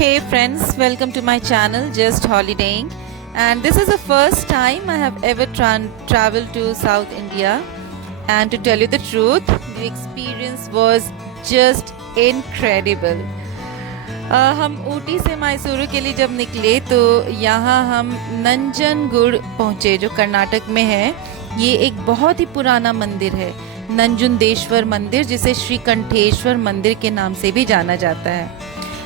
Hey friends, welcome to my channel Just Holidaying, and this is the first time I have ever traveled to South India, and to tell you the truth, the experience was just incredible. हम ऊटी से मैसूरू के लिए जब निकले तो यहाँ हम नंजनगुड पहुँचे जो कर्नाटक में है। ये एक बहुत ही पुराना मंदिर है, नंजुंडेश्वर मंदिर, जिसे श्री कंठेश्वर मंदिर के नाम से भी जाना जाता है।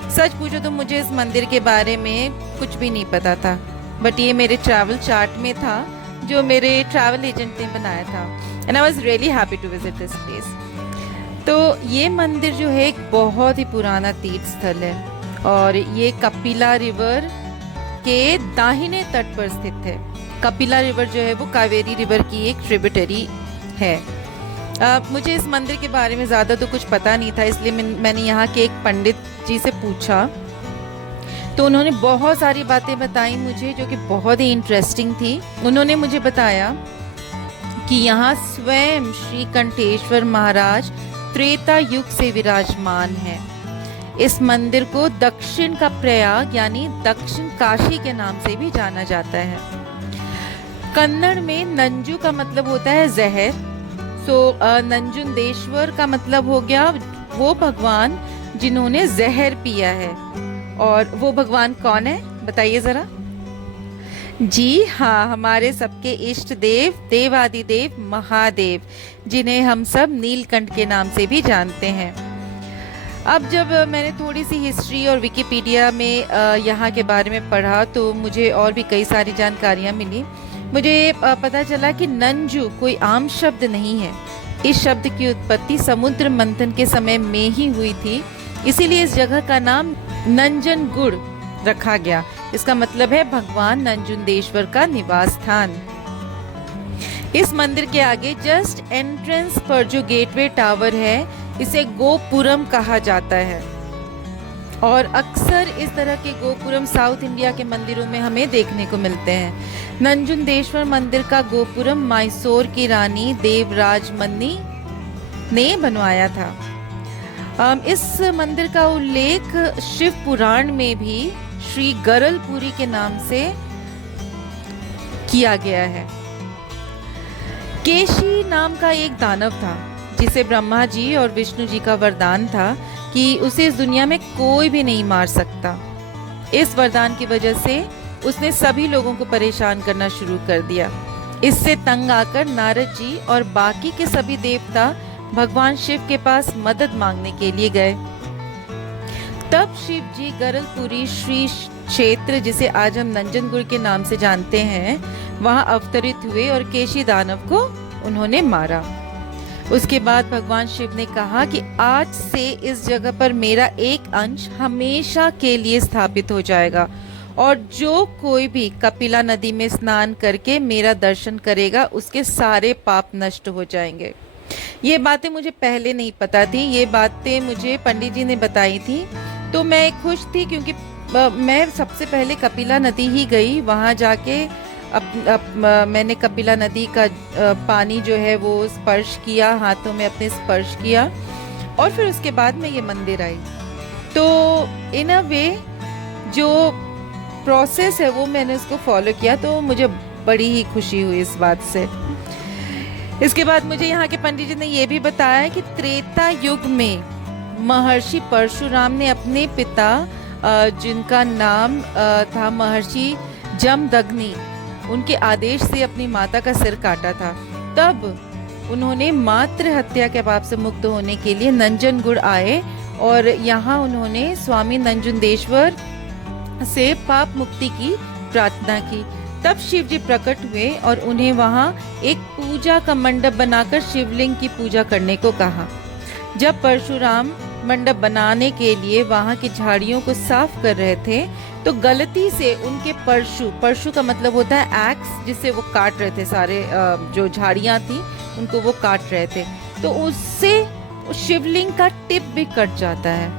सच पूछो तो मुझे इस मंदिर के बारे में कुछ भी नहीं पता था, बट ये मेरे ट्रैवल चार्ट में था जो मेरे ट्रैवल एजेंट ने बनाया था, and I was really happy to visit this place. तो ये मंदिर जो है एक बहुत ही पुराना तीर्थ स्थल है और ये कपिला रिवर के दाहिने तट पर स्थित है। कपिला रिवर जो है वो कावेरी रिवर की एक ट्रिब्यूटरी है। मुझे इस मंदिर के बारे में ज़्यादा तो कुछ पता नहीं था, इसलिए मैंने यहाँ के एक पंडित जी से पूछा तो उन्होंने बहुत सारी बातें बताई मुझे जो कि बहुत ही इंटरेस्टिंग थी। उन्होंने मुझे बताया कि यहाँ स्वयं श्री कंठेश्वर महाराज त्रेता युग से विराजमान है। इस मंदिर को दक्षिण का प्रयाग यानी दक्षिण काशी के नाम से भी जाना जाता है। कन्नड़ में नंजू का मतलब होता है जहर, नंजुंडेश्वर का मतलब हो गया वो भगवान जिन्होंने जहर पिया है। और वो भगवान कौन है बताइए जरा। जी हाँ, हमारे सबके इष्ट देव देवादिदेव महादेव, जिन्हें हम सब नीलकंठ के नाम से भी जानते हैं। अब जब मैंने थोड़ी सी हिस्ट्री और विकिपीडिया में यहाँ के बारे में पढ़ा तो मुझे और भी कई सारी जानकारियाँ मिली। मुझे पता चला कि नंजू कोई आम शब्द नहीं है। इस शब्द की उत्पत्ति समुद्र मंथन के समय में ही हुई थी, इसीलिए इस जगह का नाम नंजनगुड रखा गया। इसका मतलब है भगवान नंजुंडेश्वर का निवास स्थान। इस मंदिर के आगे जस्ट एंट्रेंस पर जो गेटवे टावर है इसे गोपुरम कहा जाता है, और अक्सर इस तरह के गोपुरम साउथ इंडिया के मंदिरों में हमें देखने को मिलते हैं। नंजुंडेश्वर मंदिर का गोपुरम मैसूर की रानी देवराजमनी ने बनवाया था। इस मंदिर का उल्लेख शिव पुराण में भी श्री गरलपुरी के नाम से किया गया है। केशी नाम का एक दानव था जिसे ब्रह्मा जी और विष्णु जी का वरदान था कि उसे इस दुनिया में कोई भी नहीं मार सकता। इस वरदान की वजह से उसने सभी लोगों को परेशान करना शुरू कर दिया। इससे तंग आकर नारद जी और बाकी के सभी देवता भगवान शिव के पास मदद मांगने के लिए गए। तब शिव जी गरलपुरी श्री क्षेत्र, जिसे आज हम नंजनगुड के नाम से जानते हैं, वहां अवतरित हुए और केशी दानव को उन्होंने मारा। उसके बाद भगवान शिव ने कहा कि आज से इस जगह पर मेरा एक अंश हमेशा के लिए स्थापित हो जाएगा, और जो कोई भी कपिला नदी में स्नान करके मेरा दर्शन करेगा उसके सारे पाप नष्ट हो जाएंगे। ये बातें मुझे पहले नहीं पता थी, ये बातें मुझे पंडित जी ने बताई थी। तो मैं खुश थी क्योंकि मैं सबसे पहले कपिला नदी ही गई। वहाँ जाके मैंने कपिला नदी का पानी जो है वो स्पर्श किया, हाथों में अपने स्पर्श किया, और फिर उसके बाद मैं ये मंदिर आई। तो इन अ वे जो प्रोसेस है वो मैंने उसको फॉलो किया, तो मुझे बड़ी ही खुशी हुई इस बात से। इसके बाद मुझे यहाँ के पंडित जी ने ये भी बताया कि त्रेता युग में महर्षि परशुराम ने अपने पिता, जिनका नाम था महर्षि जमदग्नि, उनके आदेश से अपनी माता का सिर काटा था। तब उन्होंने मातृ हत्या के पाप से मुक्त होने के लिए नंजनगुड आए और यहाँ उन्होंने स्वामी नंजुंडेश्वर से पाप मुक्ति की प्रार्थना की। तब शिव जी प्रकट हुए और उन्हें वहाँ एक पूजा का मंडप बनाकर शिवलिंग की पूजा करने को कहा। जब परशुराम मंडप बनाने के लिए वहाँ की झाड़ियों को साफ कर रहे थे तो गलती से उनके परशु का मतलब होता है एक्स, जिससे वो काट रहे थे, सारे जो झाड़ियाँ थी उनको वो काट रहे थे, तो उससे शिवलिंग का टिप भी कट जाता है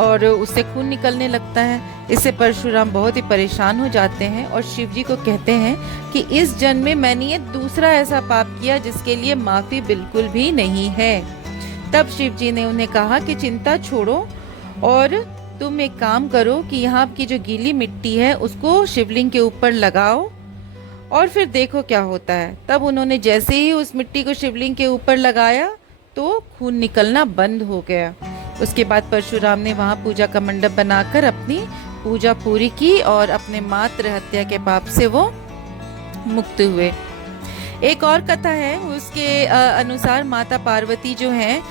और उससे खून निकलने लगता है। इससे परशुराम बहुत ही परेशान हो जाते हैं और शिव जी को कहते हैं कि इस जन्म में मैंने ये दूसरा ऐसा पाप किया जिसके लिए माफी बिल्कुल भी नहीं है। तब शिव जी ने उन्हें कहा कि चिंता छोड़ो और तुम एक काम करो कि यहाँ की जो गीली मिट्टी है उसको शिवलिंग के ऊपर लगाओ और फिर देखो क्या होता है। तब उन्होंने जैसे ही उस मिट्टी को शिवलिंग के ऊपर लगाया तो खून निकलना बंद हो गया। उसके बाद परशुराम ने वहाँ पूजा का मंडप बनाकर अपनी पूजा पूरी की और अपने मातृ हत्या के पाप से वो मुक्त हुए। एक और कथा है, उसके अनुसार माता पार्वती जो हैं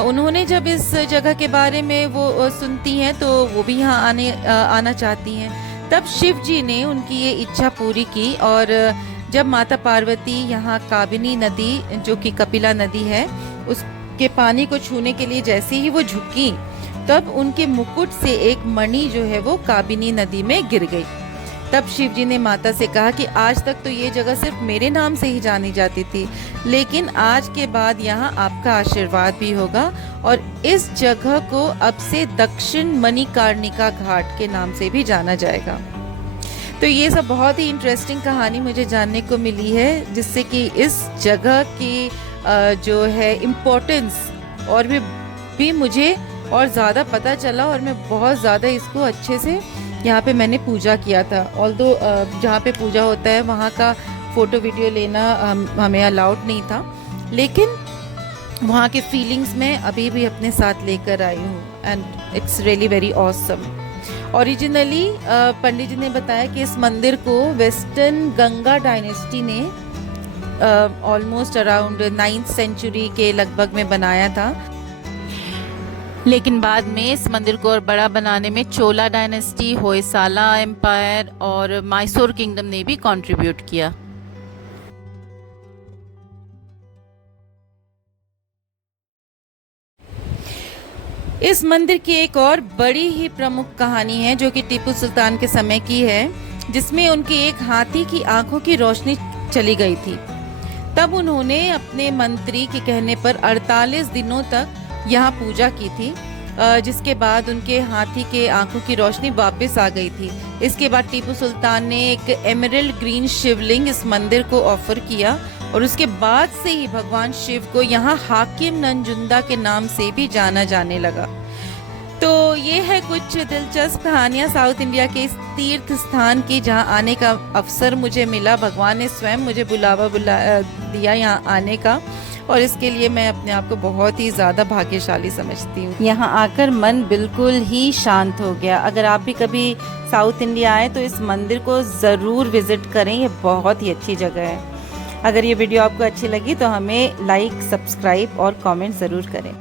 उन्होंने जब इस जगह के बारे में वो सुनती हैं तो वो भी यहाँ आना चाहती हैं। तब शिव जी ने उनकी ये इच्छा पूरी की और जब माता पार्वती यहाँ काबिनी नदी जो कि कपिला नदी है उसके पानी को छूने के लिए जैसे ही वो झुकी तब उनके मुकुट से एक मणि जो है वो काबिनी नदी में गिर गई। तब शिव जी ने माता से कहा कि आज तक तो ये जगह सिर्फ मेरे नाम से ही जानी जाती थी, लेकिन आज के बाद यहाँ आपका आशीर्वाद भी होगा और इस जगह को अब से दक्षिण मणिकर्णिका घाट के नाम से भी जाना जाएगा। तो ये सब बहुत ही इंटरेस्टिंग कहानी मुझे जानने को मिली है, जिससे कि इस जगह की जो है इम्पोर्टेंस और भी मुझे और ज़्यादा पता चला और मैं बहुत ज़्यादा इसको अच्छे से यहाँ पे मैंने पूजा किया था। ऑल्दो जहाँ पे पूजा होता है वहाँ का फ़ोटो वीडियो लेना हमें अलाउड नहीं था, लेकिन वहाँ के फीलिंग्स मैं अभी भी अपने साथ लेकर आई हूँ and it's really very awesome. Originally Pandit ji ने बताया कि इस मंदिर को वेस्टर्न गंगा डायनेस्टी ने ऑलमोस्ट अराउंड 9th सेंचुरी के लगभग में बनाया था, लेकिन बाद में इस मंदिर को और बड़ा बनाने में चोला डायनेस्टी, होयसाला एम्पायर और मैसूर किंगडम ने भी कंट्रीब्यूट किया। इस मंदिर की एक और बड़ी ही प्रमुख कहानी है जो कि टीपू सुल्तान के समय की है, जिसमें उनके एक हाथी की आंखों की रोशनी चली गई थी। तब उन्होंने अपने मंत्री के कहने पर 48 दिनों तक यहाँ पूजा की थी, जिसके बाद उनके हाथी के आंखों की रोशनी वापस आ गई थी। इसके बाद टीपू सुल्तान ने एक एमरल्ड ग्रीन शिवलिंग इस मंदिर को ऑफर किया और उसके बाद से ही भगवान शिव को यहाँ हाकिम नंजुंदा के नाम से भी जाना जाने लगा। तो ये है कुछ दिलचस्प कहानियाँ साउथ इंडिया के इस तीर्थ स्थान की, जहाँ आने का अवसर मुझे मिला। भगवान ने स्वयं मुझे बुलावा दिया यहाँ आने का और इसके लिए मैं अपने आप को बहुत ही ज़्यादा भाग्यशाली समझती हूँ। यहाँ आकर मन बिल्कुल ही शांत हो गया। अगर आप भी कभी साउथ इंडिया आए तो इस मंदिर को ज़रूर विज़िट करें, ये बहुत ही अच्छी जगह है। अगर ये वीडियो आपको अच्छी लगी तो हमें लाइक, सब्सक्राइब और कमेंट ज़रूर करें।